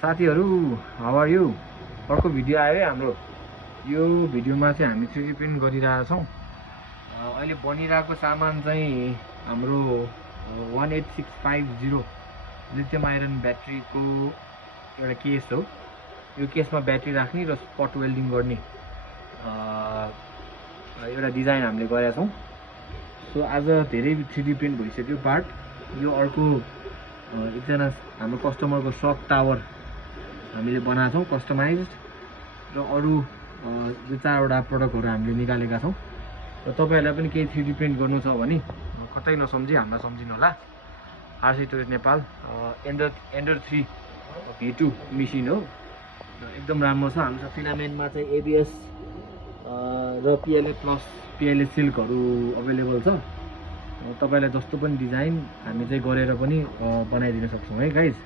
साथीहरु how are you अर्को video आयो है हाम्रो यो भिडियोमा चाहिँ हामी 3D प्रिन्ट गरिरहेका छौं अहिले बनिरहेको सामान चाहिँ हाम्रो 18650 लिथियम आयरन ब्याट्रीको एउटा केस हो यो केसमा ब्याट्री राख्ने र स्पट वेल्डिङ गर्ने एउटा डिजाइन हामीले गरेका छौं सो आज धेरै 3D प्रिन्ट भइसक्यो पार्ट यो अर्को एकजना हाम्रो कस्टमरको सक टावर हामीले बनाएको छौं कस्टमाइज्ड र अरु दुई चारवटा प्रोडक्टहरु हामीले निकालेका छौं र तपाईहरुलाई पनि केही 3D प्रिन्ट गर्नु छ भने कतै नसम्झी हामीलाई सम्झिनु होला आरसी टुरेट नेपाल एन्डर 3 V2 मेसिन हो एकदम राम्रो छ हाम्रो फिलामेन्टमा चाहिँ एबीएस र PLA प्लस PLA सिल्कहरु अवेलेबल छ तपाईलाई जस्तो पनि डिजाइन हामी चाहिँ गरेर पनि बनाइदिन सक्छौं है गाइज